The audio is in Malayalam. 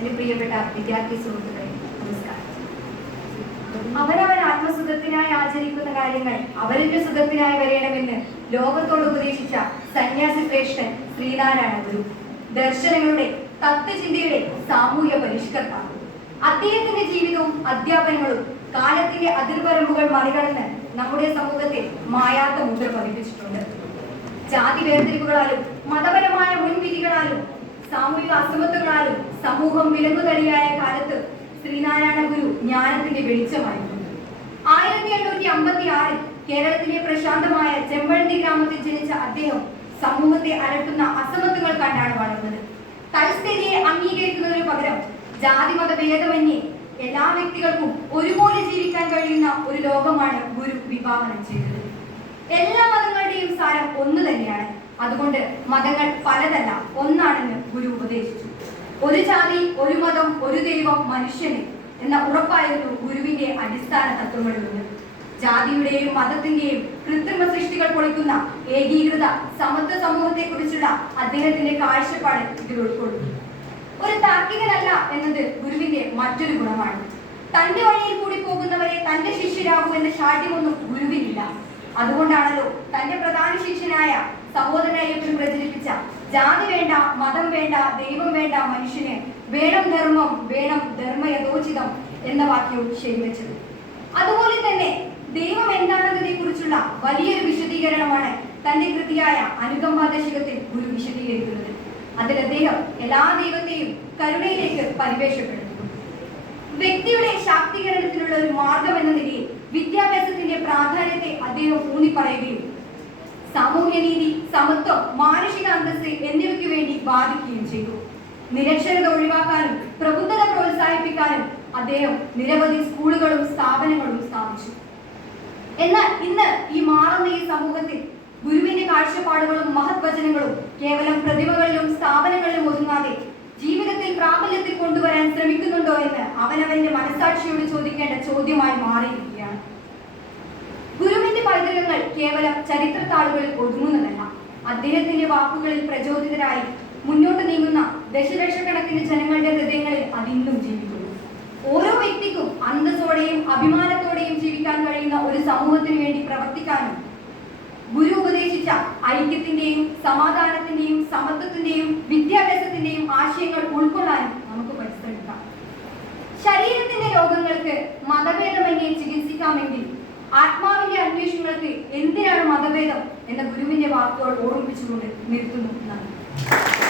എന്റെ പ്രിയപ്പെട്ട വിദ്യാർത്ഥി സുഹൃത്തുക്കളെ നമസ്കാരം. അവരവൻ ആത്മസുഖത്തിനായി ആചരിക്കുന്ന കാര്യങ്ങൾ അവരുടെ സുഖത്തിനായി വരയണമെന്ന് ലോകത്തോട് ഉപദേശിച്ച സന്യാസി ശ്രേഷ്ഠൻ ശ്രീനാരായണ ഗുരു. ദർശനങ്ങളുടെ തത്വചിന്തയുടെ സാമൂഹ്യ പരിഷ്കർത്താവ്. അദ്ദേഹത്തിന്റെ ജീവിതവും അധ്യാപനങ്ങളും കാലത്തിന്റെ അതിർവരമ്പുകൾ മറികടന്ന് നമ്മുടെ സമൂഹത്തിൽ മായാത്ത മുദ്ര പതിപ്പിച്ചിട്ടുണ്ട്. ജാതി വേർതിരിവുകളാലും മതപരമായ മുൻവിധികളാലും സാമൂഹിക അസമത്വങ്ങളാലും സമൂഹം വിലങ്ങുതടിയായ കാലത്ത് ശ്രീനാരായണ ഗുരു ജ്ഞാനത്തിന്റെ വെളിച്ചമായിരുന്നു. ആയിരത്തി എണ്ണൂറ്റി അമ്പത്തി ആറിൽ കേരളത്തിലെ പ്രശാന്തമായ ചെമ്പഴന്തി ഗ്രാമത്തിൽ ജനിച്ച അദ്ദേഹം സമൂഹത്തെ അലട്ടുന്ന അസമത്വങ്ങൾ കണ്ടാണ് വളർന്നത്. തൽസ്ഥിതിയെ അംഗീകരിക്കുന്നതിനു പകരം ജാതിമത ഭേദമന്യേ എല്ലാ വ്യക്തികൾക്കും ഒരുപോലെ ജീവിക്കാൻ കഴിയുന്ന ഒരു ലോകമാണ് ഗുരു വിഭാവനം ചെയ്തത്. എല്ലാ മതങ്ങളുടെയും സാരം ഒന്ന് തന്നെയാണ്. അതുകൊണ്ട് മതങ്ങൾ പലതല്ല ഒന്നാണെന്ന് ഗുരു ഉപദേശിച്ചു. ഒരു ജാതി ഒരു മതം ഒരു ദൈവം മനുഷ്യന് എന്ന ഉറപ്പായിരുന്നു ഗുരുവിന്റെ അടിസ്ഥാന തത്വങ്ങളിലൊന്ന്. ജാതിയുടെയും മതത്തിന്റെയും കൃത്രിമ സൃഷ്ടികൾ പൊളിക്കുന്ന ഏകീകൃത സമത്വ സമൂഹത്തെ കുറിച്ചുള്ള അദ്ദേഹത്തിന്റെ കാഴ്ചപ്പാട് ഇതിൽ ഉൾക്കൊള്ളുന്നു. ഒരു താർക്കികനല്ല എന്നത് ഗുരുവിന്റെ മറ്റൊരു ഗുണമാണ്. തന്റെ വഴിയിൽ കൂടി പോകുന്നവരെ തന്റെ ശിഷ്യരാകും എന്ന ശാഠ്യമൊന്നും ഗുരുവിനില്ല. അതുകൊണ്ടാണല്ലോ തന്റെ പ്രധാന ശിഷ്യനായ ഒരു പ്രചരിപ്പിച്ച ജാതി വേണ്ട മതം വേണ്ട ദൈവം വേണ്ട മനുഷ്യന് വേണം ധർമ്മം വേണം ധർമ്മ യഥോചിതം എന്ന വാക്യവും ശരിവച്ചത്. അതുപോലെ തന്നെ ദൈവം എന്താണെന്നതിനെ കുറിച്ചുള്ള വലിയൊരു വിശദീകരണമാണ് തന്റെ കൃതിയായ അനുകമ്പാ ഗുരു വിശദീകരിക്കുന്നത്. അതിൽ അദ്ദേഹം എല്ലാ ദൈവത്തെയും കരുണയിലേക്ക് പരിവേഷപ്പെടുത്തുന്നു വ്യക്തിയുടെ ശാക്തീകരണത്തിനുള്ള ഒരു മാർഗം എന്ന നിലയിൽ വിദ്യാഭ്യാസത്തിന്റെ പ്രാധാന്യത്തെ അദ്ദേഹം ഊന്നിപ്പറയുകയും സാമൂഹ്യനീതി സമത്വം മാനുഷിക അന്തസ്സ് എന്നിവയ്ക്ക് വേണ്ടി വാദിക്കുകയും ചെയ്തു. നിരക്ഷരത ഒഴിവാക്കാനും പ്രബുദ്ധത പ്രോത്സാഹിപ്പിക്കാനും അദ്ദേഹം നിരവധി സ്കൂളുകളും സ്ഥാപനങ്ങളും സ്ഥാപിച്ചു. എന്നാൽ ഇന്ന് ഈ മാറുന്ന ഈ സമൂഹത്തിൽ ഗുരുവിന്റെ കാഴ്ചപ്പാടുകളും മഹത്വചനങ്ങളും കേവലം പ്രതിമകളിലും സ്ഥാപനങ്ങളിലും ഒതുങ്ങാതെ ജീവിതത്തിൽ പ്രാബല്യത്തിൽ കൊണ്ടുവരാൻ ശ്രമിക്കുന്നുണ്ടോ എന്ന് അവനവന്റെ മനസാക്ഷിയോട് ചോദിക്കേണ്ട ചോദ്യമായി മാറിയിരിക്കുകയാണ്. പൈതൃകങ്ങൾ കേവലം ചരിത്രത്താളുകളിൽ ഒതുങ്ങുന്നതല്ല. അദ്ദേഹത്തിന്റെ വാക്കുകളിൽ പ്രചോദിതരായി മുന്നോട്ട് നീങ്ങുന്ന ദശലക്ഷക്കണക്കിന് ജനങ്ങളുടെ ഹൃദയങ്ങളിൽ അതിന്നും ജീവിക്കുന്നു. ഓരോ വ്യക്തിക്കും അന്തസ്സോടെയും അഭിമാനത്തോടെയും ജീവിക്കാൻ കഴിയുന്ന ഒരു സമൂഹത്തിന് വേണ്ടി പ്രവർത്തിക്കാനും ഗുരു ഉപദേശിച്ച ഐക്യത്തിന്റെയും സമാധാനത്തിന്റെയും സമത്വത്തിന്റെയും വിദ്യാഭ്യാസത്തിന്റെയും ആശയങ്ങൾ ഉൾക്കൊള്ളാനും നമുക്ക് പരിശ്രമിക്കാം. ശരീരത്തിന്റെ രോഗങ്ങൾക്ക് മതഭേദമെങ്ങനെ ചികിത്സിക്കാമെങ്കിൽ ആത്മാവിന്റെ അന്വേഷണത്തിൽ എന്തിനാണ് മതഭേദം എന്ന ഗുരുവിന്റെ വാക്കുകൾ ഓർമ്മിപ്പിച്ചുകൊണ്ട് നിർത്തുന്നു. നന്ദി.